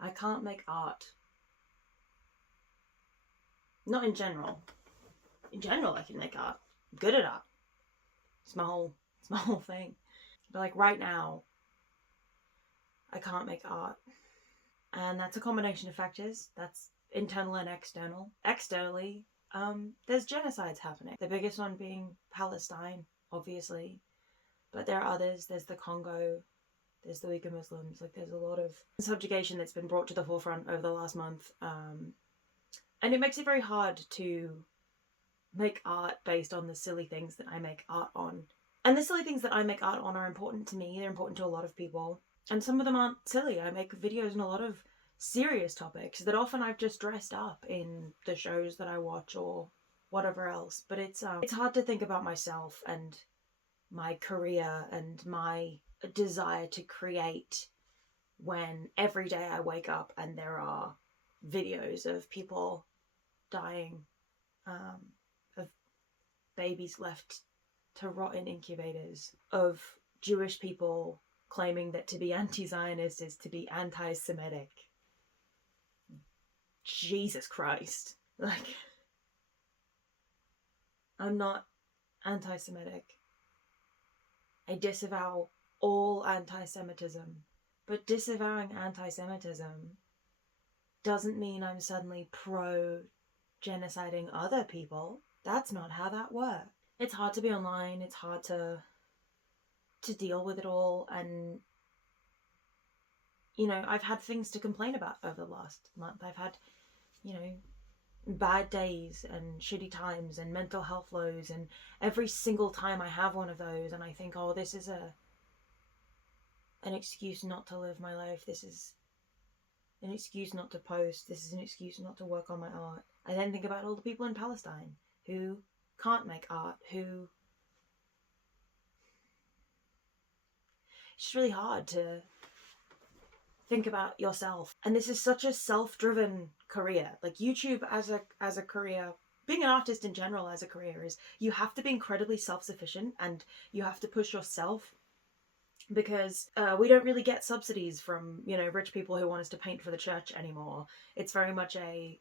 I can't make art. Not in general. In general, I can make art. I'm good at art. It's my whole thing. But like right now, I can't make art. And that's a combination of factors. That's internal and external. Externally, there's genocides happening. The biggest one being Palestine, obviously. But there are others. There's the Congo. There's the Uyghur Muslims. Like, there's a lot of subjugation that's been brought to the forefront over the last month. And it makes it very hard to make art based on the silly things that I make art on. And the silly things that I make art on are important to me. They're important to a lot of people. And some of them aren't silly. I make videos on a lot of serious topics that often I've just dressed up in the shows that I watch or whatever else. But it's hard to think about myself and my career and my desire to create when every day I wake up and there are videos of people dying, of babies left to rot in incubators, of Jewish people claiming that to be anti-Zionist is to be anti-Semitic. Jesus Christ. Like, I'm not anti-Semitic. I disavow all anti-Semitism. But disavowing anti-Semitism doesn't mean I'm suddenly pro-genociding other people. That's not how that works. It's hard to be online. It's hard to deal with it all. And, you know, I've had things to complain about over the last month. I've had, you know, bad days and shitty times and mental health lows. And every single time I have one of those and I think, oh, this is an excuse not to live my life. This is an excuse not to post. This is an excuse not to work on my art. I then think about all the people in Palestine who can't make art, who... It's just really hard to think about yourself. And this is such a self-driven career. Like, YouTube as a career, being an artist in general as a career, is you have to be incredibly self-sufficient and you have to push yourself, because we don't really get subsidies from, you know, rich people who want us to paint for the church anymore. It's very much a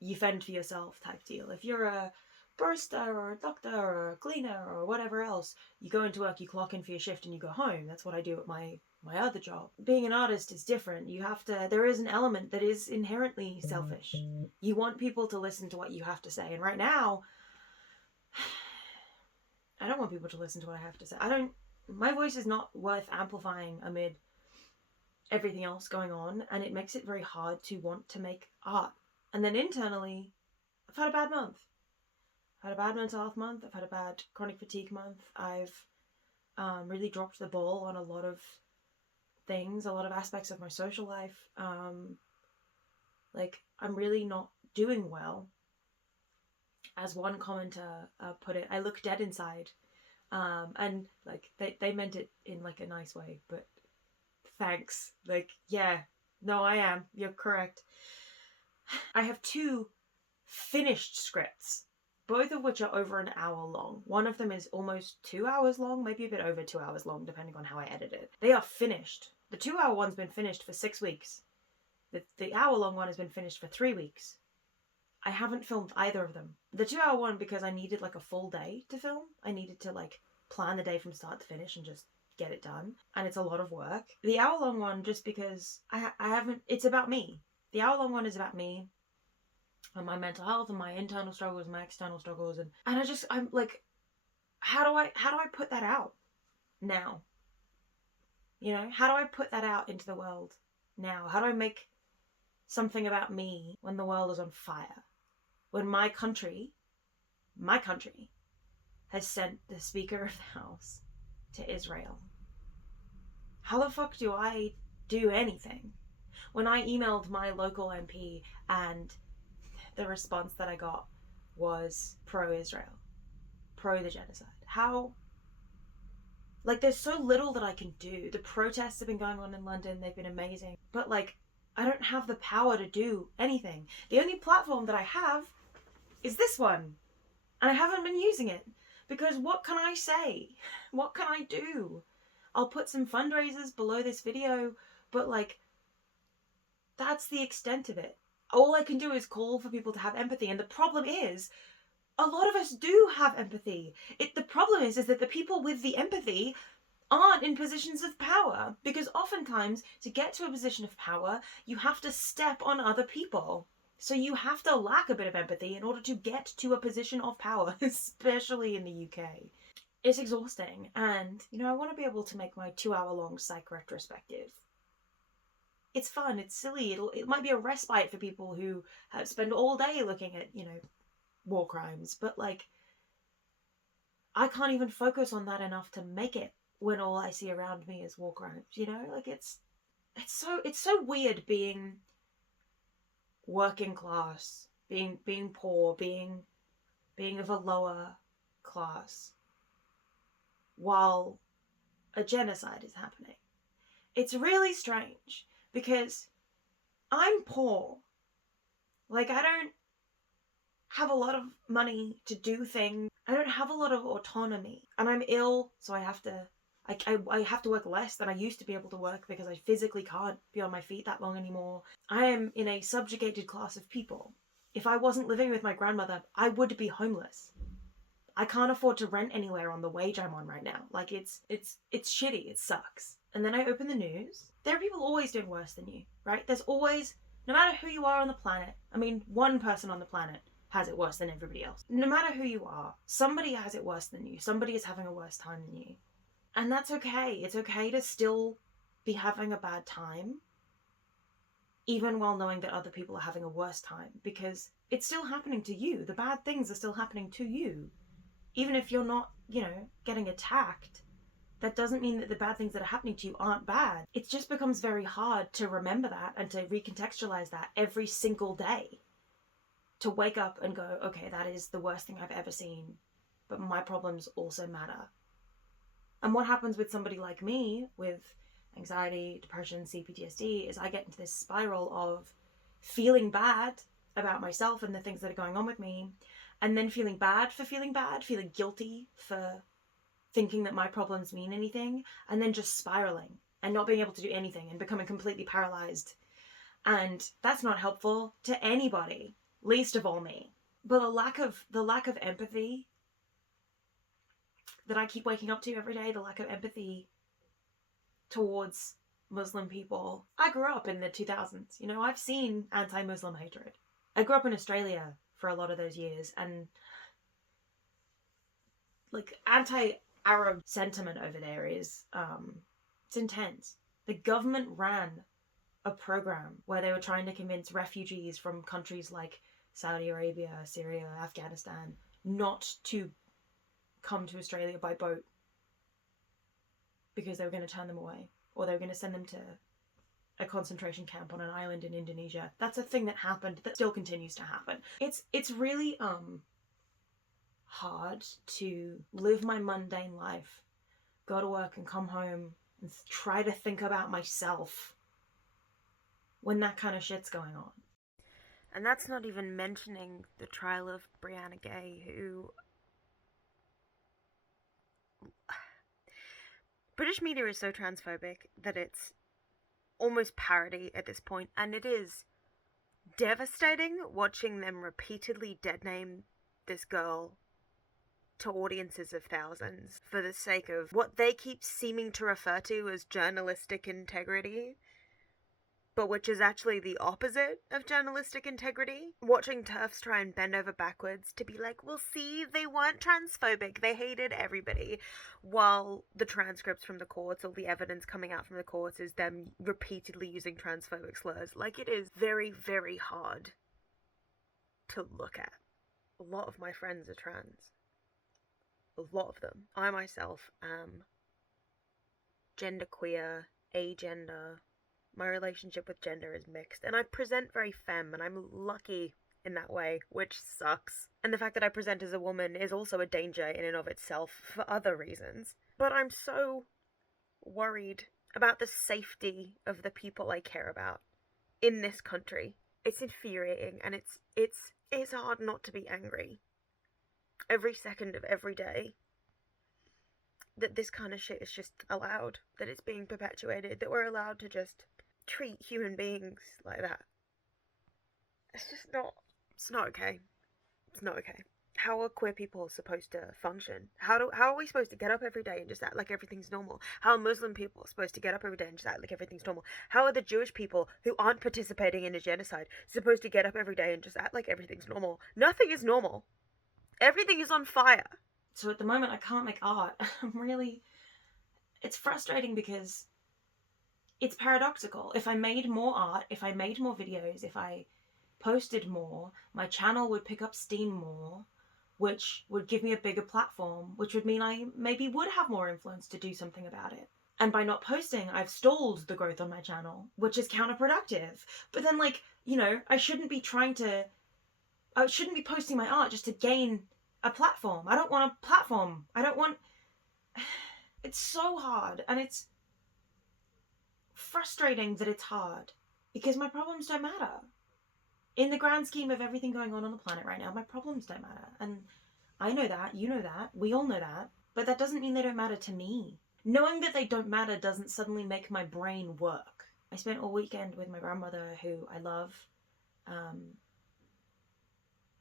you fend for yourself type deal. If you're a barista or a doctor or a cleaner or whatever else, you go into work, you clock in for your shift and you go home. That's what I do at my other job. Being an artist is different. You have to, there is an element that is inherently selfish. You want people to listen to what you have to say. And right now, I don't want people to listen to what I have to say. My voice is not worth amplifying amid everything else going on, and it makes it very hard to want to make art. And then internally, I've had a bad month. I've had a bad mental health month. I've had a bad chronic fatigue month. I've really dropped the ball on a lot of things, a lot of aspects of my social life. Like, I'm really not doing well. As one commenter put it, I look dead inside. And like they meant it in like a nice way, but thanks. Like, yeah, no, I am. You're correct. I have 2 finished scripts, both of which are over an hour long. One of them is almost 2 hours long, maybe a bit over 2 hours long, depending on how I edit it. They are finished. The 2-hour one's been finished for 6 weeks. The hour-long one has been finished for 3 weeks. I haven't filmed either of them. The 2-hour one, because I needed like a full day to film. I needed to like plan the day from start to finish and just get it done. And it's a lot of work. The hour-long one, just because I haven't, it's about me. The hour-long one is about me and my mental health and my internal struggles, my external struggles. And I'm like, how do I put that out now? You know, how do I put that out into the world now? How do I make something about me when the world is on fire? When my country has sent the Speaker of the House to Israel. How the fuck do I do anything? When I emailed my local MP and the response that I got was pro-Israel, pro the genocide. How? Like, there's so little that I can do. The protests have been going on in London. They've been amazing. But like, I don't have the power to do anything. The only platform that I have is this one. And I haven't been using it. Because what can I say? What can I do? I'll put some fundraisers below this video, but like, That's the extent of it. All I can do is call for people to have empathy. And the problem is, a lot of us do have empathy. The problem is that the people with the empathy aren't in positions of power, because oftentimes to get to a position of power you have to step on other people, so you have to lack a bit of empathy in order to get to a position of power, especially in the UK. It's exhausting, and I want to be able to make my 2-hour long psych retrospective. It's fun, it's silly, it might be a respite for people who have spent all day looking at war crimes, but like I can't even focus on that enough to make it when all I see around me is war crimes, like it's so weird being working class, being poor, being of a lower class while a genocide is happening. It's really strange because I'm poor. Like, I don't have a lot of money to do things. I don't have a lot of autonomy, and I'm ill, so I have to work less than I used to be able to work because I physically can't be on my feet that long anymore. I am in a subjugated class of people. If I wasn't living with my grandmother, I would be homeless. I can't afford to rent anywhere on the wage I'm on right now. Like, it's shitty. It sucks. And then I open the news. There are people always doing worse than you, right? There's always, no matter who you are on the planet, I mean, one person on the planet has it worse than everybody else. No matter who you are, somebody has it worse than you. Somebody is having a worse time than you. And that's okay. It's okay to still be having a bad time, even while knowing that other people are having a worse time, because it's still happening to you. The bad things are still happening to you. Even if you're not, getting attacked, that doesn't mean that the bad things that are happening to you aren't bad. It just becomes very hard to remember that and to recontextualize that every single day. To wake up and go, okay, that is the worst thing I've ever seen, but my problems also matter. And what happens with somebody like me with anxiety, depression, CPTSD is I get into this spiral of feeling bad about myself and the things that are going on with me, and then feeling bad for feeling bad, feeling guilty for thinking that my problems mean anything, and then just spiraling and not being able to do anything and becoming completely paralyzed. And that's not helpful to anybody, least of all me. But the lack of empathy that I keep waking up to every day, the lack of empathy towards Muslim people. I grew up in the 2000s. I've seen anti-Muslim hatred. I grew up in Australia for a lot of those years, and like anti-Arab sentiment over there is it's intense. The government ran a program where they were trying to convince refugees from countries like Saudi Arabia, Syria, Afghanistan not to come to Australia by boat because they were going to turn them away, or they were going to send them to a concentration camp on an island in Indonesia. That's a thing that happened, that still continues to happen. It's really hard to live my mundane life, go to work and come home and try to think about myself when that kind of shit's going on. And that's not even mentioning the trial of Brianna Gay, who... British media is so transphobic that it's almost parody at this point, and it is devastating watching them repeatedly deadname this girl to audiences of thousands for the sake of what they keep seeming to refer to as journalistic integrity, but which is actually the opposite of journalistic integrity. Watching TERFs try and bend over backwards to be like, well, see, they weren't transphobic, they hated everybody, while the transcripts from the courts, all the evidence coming out from the courts is them repeatedly using transphobic slurs. Like, it is very, very hard to look at. A lot of my friends are trans. A lot of them. I myself am genderqueer, agender. My relationship with gender is mixed, and I present very femme, and I'm lucky in that way, which sucks. And the fact that I present as a woman is also a danger in and of itself for other reasons. But I'm so worried about the safety of the people I care about in this country. It's infuriating, and it's hard not to be angry every second of every day that this kind of shit is just allowed, that it's being perpetuated, that we're allowed to just treat human beings like that. It's just not. It's not okay. It's not okay. How are queer people supposed to function? How are we supposed to get up every day and just act like everything's normal? How are Muslim people supposed to get up every day and just act like everything's normal? How are the Jewish people who aren't participating in a genocide supposed to get up every day and just act like everything's normal? Nothing is normal. Everything is on fire. So at the moment I can't make art. It's frustrating because it's paradoxical. If I made more art, if I made more videos, if I posted more, my channel would pick up steam more, which would give me a bigger platform, which would mean I maybe would have more influence to do something about it. And by not posting, I've stalled the growth on my channel, which is counterproductive. But then, like, you know, I shouldn't be posting my art just to gain a platform. I don't want a platform. It's so hard, and it's frustrating that it's hard, because my problems don't matter. In the grand scheme of everything going on the planet right now, my problems don't matter. And I know that, you know that, we all know that, but that doesn't mean they don't matter to me. Knowing that they don't matter doesn't suddenly make my brain work. I spent all weekend with my grandmother, who I love, and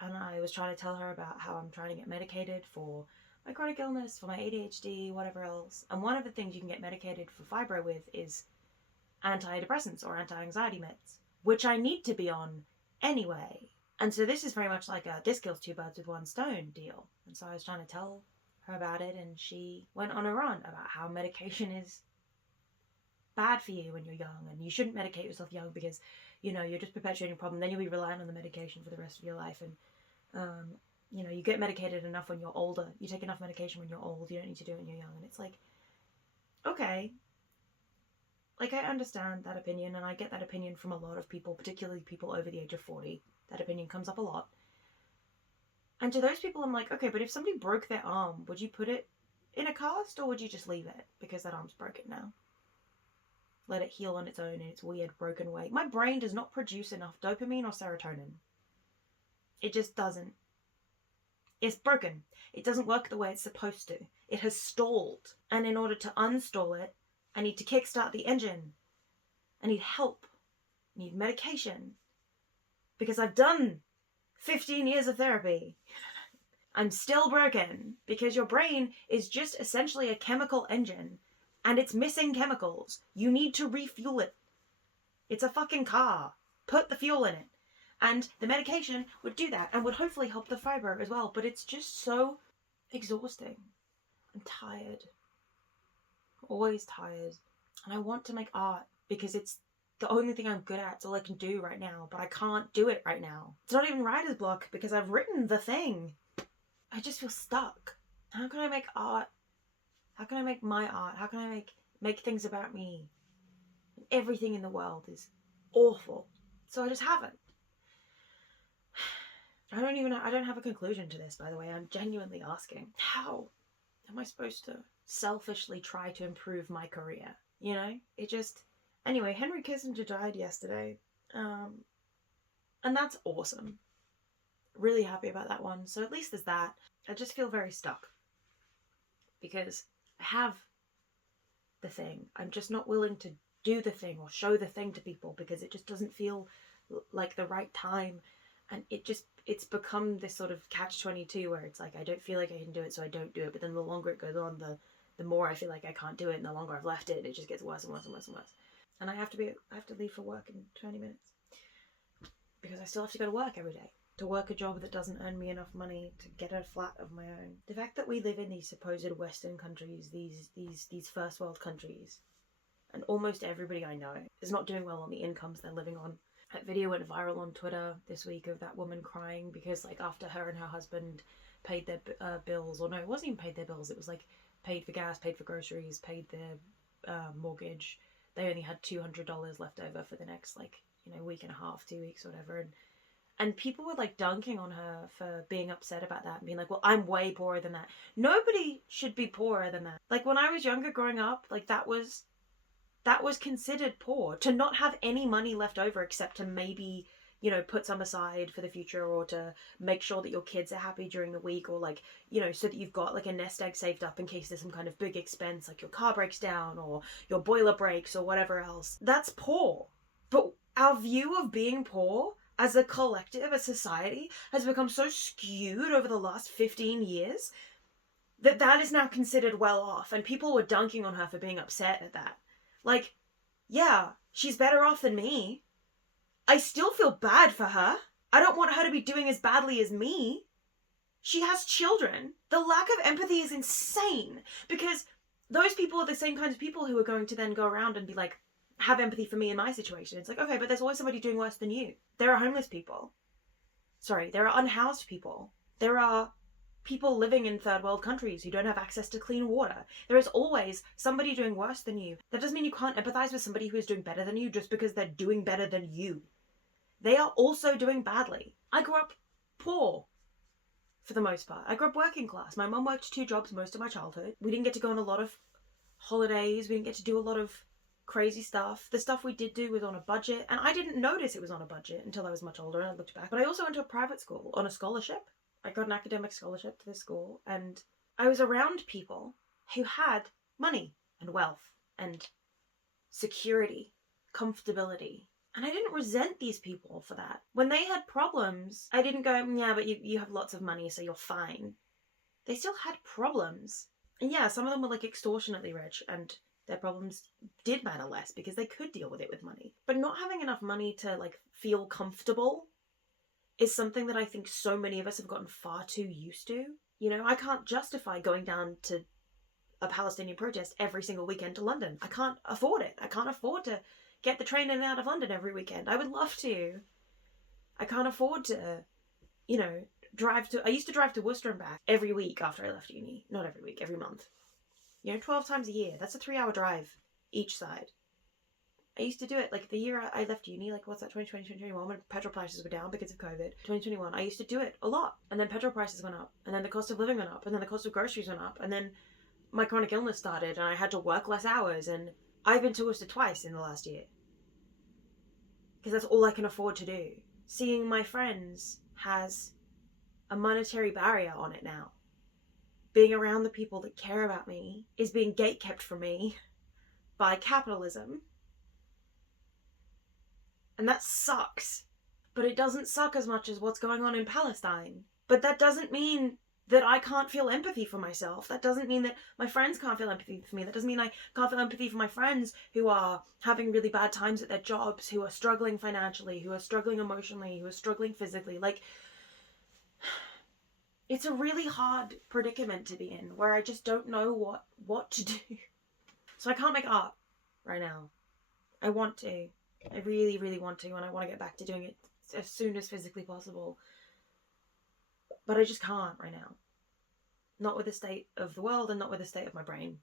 I was trying to tell her about how I'm trying to get medicated for my chronic illness, for my ADHD, whatever else. And one of the things you can get medicated for fibro with is antidepressants or anti-anxiety meds, which I need to be on anyway. And so this is very much like a this kills two birds with one stone deal. And so I was trying to tell her about it, and she went on a run about how medication is bad for you when you're young, and you shouldn't medicate yourself young because, you know, you're just perpetuating a problem. Then you'll be reliant on the medication for the rest of your life. And you know, you get medicated enough when you're older. You take enough medication when you're old. You don't need to do it when you're young. And it's like, okay, like, I understand that opinion, and I get that opinion from a lot of people, particularly people over the age of 40. That opinion comes up a lot. And to those people, I'm like, okay, but if somebody broke their arm, would you put it in a cast, or would you just leave it because that arm's broken now? Let it heal on its own in its weird broken way. My brain does not produce enough dopamine or serotonin. It just doesn't. It's broken. It doesn't work the way it's supposed to. It has stalled. And in order to unstall it, I need to kickstart the engine. I need help. I need medication. Because I've done 15 years of therapy. I'm still broken. Because your brain is just essentially a chemical engine. And it's missing chemicals. You need to refuel it. It's a fucking car. Put the fuel in it. And the medication would do that and would hopefully help the fibro as well. But it's just so exhausting. I'm tired. Always tired. And I want to make art because it's the only thing I'm good at. It's all I can do right now. But I can't do it right now. It's not even writer's block because I've written the thing. I just feel stuck. How can I make art? How can I make my art? How can I make things about me? Everything in the world is awful. So I just haven't. I don't have a conclusion to this, by the way. I'm genuinely asking. How am I supposed to selfishly try to improve my career? You know? It just... Anyway, Henry Kissinger died yesterday. And that's awesome. Really happy about that one. So at least there's that. I just feel very stuck. Because I have the thing. I'm just not willing to do the thing or show the thing to people because it just doesn't feel like the right time. And it's become this sort of catch-22 where it's like, I don't feel like I can do it, so I don't do it. But then the longer it goes on, the more I feel like I can't do it, and the longer I've left it, it just gets worse and worse and worse and worse. And I have to leave for work in 20 minutes because I still have to go to work every day, to work a job that doesn't earn me enough money to get a flat of my own. The fact that we live in these supposed Western countries, these first world countries, and almost everybody I know is not doing well on the incomes they're living on. That video went viral on Twitter this week of that woman crying because, like, after her and her husband paid their bills, or no, it wasn't even paid their bills, it was like paid for gas, paid for groceries, paid their mortgage, they only had $200 left over for the next, like, you know, week and a half, 2 weeks, whatever. And people were like dunking on her for being upset about that and being like, well, I'm way poorer than that. Nobody should be poorer than that. Like, when I was younger growing up, like, that was considered poor. To not have any money left over except to maybe you know, put some aside for the future, or to make sure that your kids are happy during the week, or like, you know, so that you've got like a nest egg saved up in case there's some kind of big expense, like your car breaks down or your boiler breaks or whatever else. That's poor. But our view of being poor as a collective, as society, has become so skewed over the last 15 years that is now considered well off, and people were dunking on her for being upset at that. Like, yeah, she's better off than me. I still feel bad for her. I don't want her to be doing as badly as me. She has children. The lack of empathy is insane, because those people are the same kinds of people who are going to then go around and be like, have empathy for me in my situation. It's like, okay, but there's always somebody doing worse than you. There are homeless people. Sorry, there are unhoused people. There are people living in third world countries who don't have access to clean water. There is always somebody doing worse than you. That doesn't mean you can't empathize with somebody who is doing better than you just because they're doing better than you. They are also doing badly. I grew up poor, for the most part. I grew up working class. My mum worked 2 jobs most of my childhood. We didn't get to go on a lot of holidays. We didn't get to do a lot of crazy stuff. The stuff we did do was on a budget, and I didn't notice it was on a budget until I was much older and I looked back. But I also went to a private school on a scholarship. I got an academic scholarship to this school, and I was around people who had money and wealth and security, comfortability. And I didn't resent these people for that. When they had problems, I didn't go, yeah, but you have lots of money, so you're fine. They still had problems. And yeah, some of them were like extortionately rich, and their problems did matter less because they could deal with it with money. But not having enough money to like feel comfortable is something that I think so many of us have gotten far too used to. You know, I can't justify going down to a Palestinian protest every single weekend to London. I can't afford it. I can't afford to get the train in and out of London every weekend. I would love to. I can't afford to, you know, I used to drive to Worcester and back every week after I left uni. Not every week, every month. You know, 12 times a year. That's a 3-hour drive each side. I used to do it, like, the year I left uni, like, what's that, 2020, 2021, when petrol prices were down because of COVID. 2021, I used to do it a lot. And then petrol prices went up. And then the cost of living went up. And then the cost of groceries went up. And then my chronic illness started, and I had to work less hours. And I've been to Worcester twice in the last year. Because that's all I can afford to do. Seeing my friends has a monetary barrier on it now. Being around the people that care about me is being gatekept from me by capitalism. And that sucks. But it doesn't suck as much as what's going on in Palestine. But that doesn't mean that I can't feel empathy for myself. That doesn't mean that my friends can't feel empathy for me. That doesn't mean I can't feel empathy for my friends who are having really bad times at their jobs, who are struggling financially, who are struggling emotionally, who are struggling physically. Like, it's a really hard predicament to be in, where I just don't know what to do. So I can't make art right now. I want to. I really, really want to, and I want to get back to doing it as soon as physically possible. But I just can't right now. Not with the state of the world and not with the state of my brain.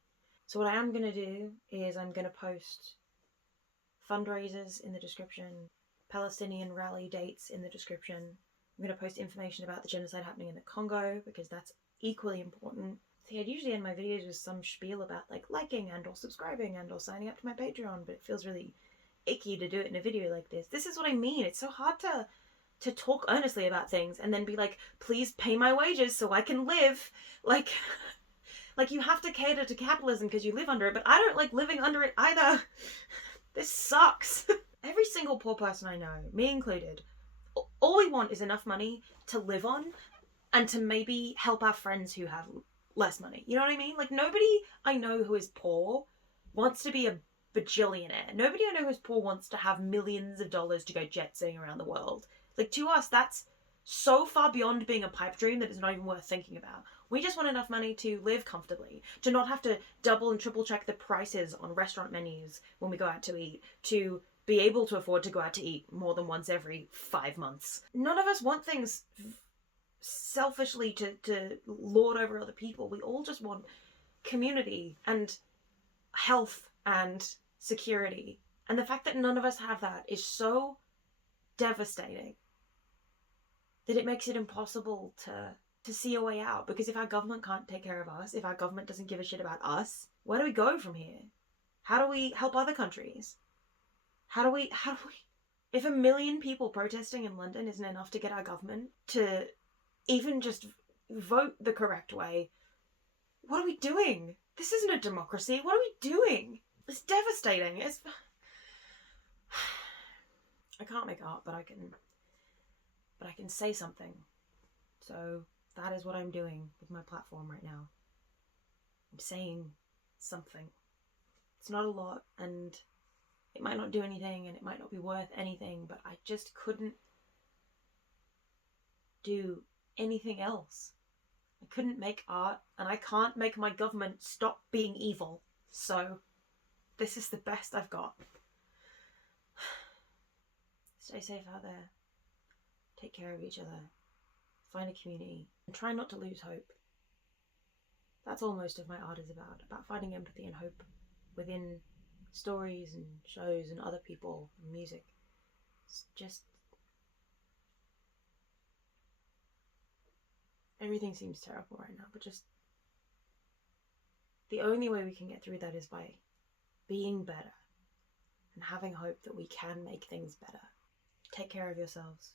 So what I am going to do is I'm going to post fundraisers in the description, Palestinian rally dates in the description. I'm going to post information about the genocide happening in the Congo, because that's equally important. See, I'd usually end my videos with some spiel about like liking and or subscribing and or signing up to my Patreon, but it feels really icky to do it in a video like this. This is what I mean. It's so hard to talk earnestly about things and then be like, please pay my wages so I can live. Like you have to cater to capitalism because you live under it, but I don't like living under it either. This sucks. Every single poor person I know, me included, all we want is enough money to live on and to maybe help our friends who have less money. You know what I mean? Like, nobody I know who is poor wants to be a bajillionaire. Nobody I know who's poor wants to have millions of dollars to go jet-setting around the world. Like, to us, that's so far beyond being a pipe dream that it's not even worth thinking about. We just want enough money to live comfortably, to not have to double and triple check the prices on restaurant menus when we go out to eat, to be able to afford to go out to eat more than once every 5 months. None of us want things selfishly to lord over other people. We all just want community and health and security. And the fact that none of us have that is so devastating that it makes it impossible to see a way out. Because if our government can't take care of us, if our government doesn't give a shit about us, where do we go from here? How do we help other countries? How do we If 1 million people protesting in London isn't enough to get our government to even just vote the correct way, what are we doing? This isn't a democracy. What are we doing? It's devastating. I can't make art, but I can say something. So that is what I'm doing with my platform right now. I'm saying something. It's not a lot, and it might not do anything, and it might not be worth anything, but I just couldn't do anything else. I couldn't make art, and I can't make my government stop being evil. So this is the best I've got. Stay safe out there. Take care of each other. Find a community. And try not to lose hope. That's all most of my art is about finding empathy and hope within stories and shows and other people and music. It's just... everything seems terrible right now, but just... the only way we can get through that is by being better and having hope that we can make things better. Take care of yourselves.